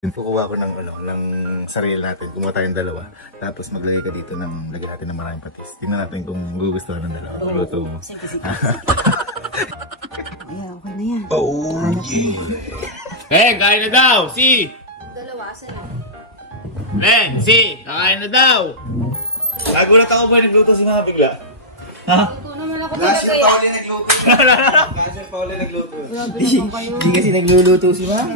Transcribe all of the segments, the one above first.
Kukuha ko ng, ng sarili natin. Kumuha tayong dalawa. Tapos maglagay ka dito ng, lagyan natin ng maraming patis. Tingnan natin kung gugustuhan ng dalawa. Magluto mo. Sige. Ayan, okay na yan. Oh, yeah. Kain na daw! Si! Dalawa, saan? Len, si! Kakain na daw! Nagulat ako ba nagluto si Mama bigla? Ha? Ito naman ako talaga yan. Kasi Pauli nagluto. Hindi kasi nagluluto si Mama.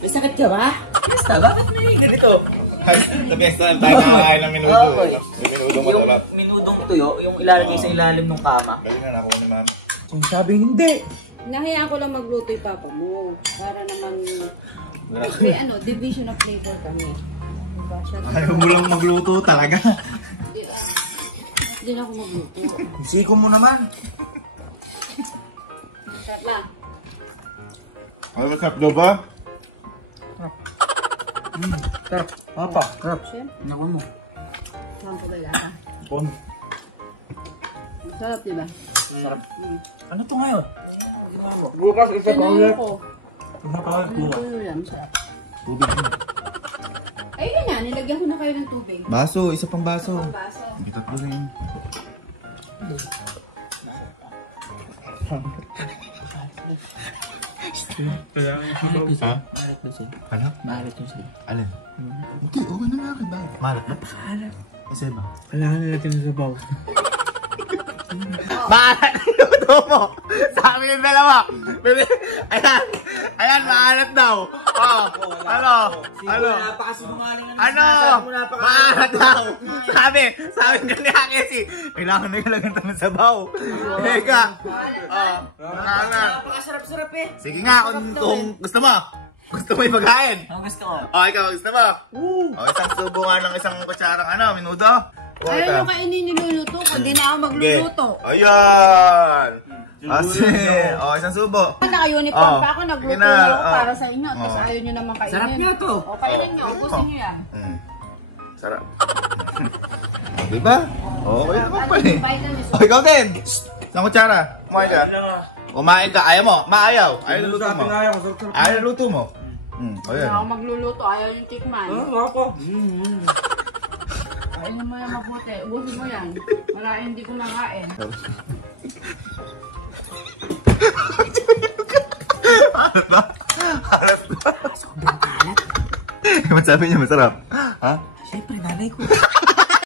May sakit ka ba? Basta, bakit may ganito? Sa piyesta lang tayo nakakain ng minuto. May minutong masarap. Yung minudong tuyo, yung ilalagay sa ilalim ng kama. Galing na nakuha ni Mama. Yung sabi hindi. Nahiyaan ko lang magluto yung papa mo. Para naman, may division of flavor kami. Diba? Ayaw mo lang magluto talaga. Hindi na ako magluto. Siko mo naman. Sarap na. Ano masarap daw ba? Sarap. Papa, sarap. Siyempre. Naku mo. Saan ko kailangan? Pon. Sarap, diba? Sarap. Ano to ngayon? Bukas isa pa ulit. Isa pa ulit. Ano yan? Sarap. Tubig mo. Ayun na, nilagyan ko na kayo ng tubig. Baso, isa pang baso. Ang baso. Bitat mo rin. Ha? Marit daw siya. Ano? Marit daw siya. Alin? Okay, okay na nga. Bakit? Malat ba? Marit. Kasi ba? Kailangan na natin sa baw. Maalat ang luto mo! Sabi yung dalawa! Ayan, maalat daw! Oh, ano? Maalat daw! Sabi ganyan kasi, kailangan na ilagyan tayo sa sabaw. Teka! Napakasarap-sarap eh. Sige nga, kung gusto mo. Gusto mo ipaghain? Ang gusto ko. O, ikaw, gusto mo? Isang subo nga ng isang kutsarang minuto. Ayaw yung kainin niluluto ko, hindi na ako magluluto. Ayan! Kasi, isang subo. Naka-uniform pa ako, nagluto na ako para sa inyo. Tapos ayaw nyo naman kainin. Sarap niya to. O, kainin nyo, ubusin nyo yan. Sarap. Diba? Okay naman pala eh. Vitamins. O, ikaw din! Isang kutsara. Kumain ka. Kumain ka. Ayaw mo. Maayaw. Ayaw luto mo. Ayaw luto mo. Hindi ako magluluto, ayaw yung tikman. Ako. Kainin mo yan mabuti, ubusin mo yan. Wala, hindi ko nakain. Halat ba? Halat ba? Sobrang kalat. Sabi niya masarap. Ha? Siyempre, nanay ko.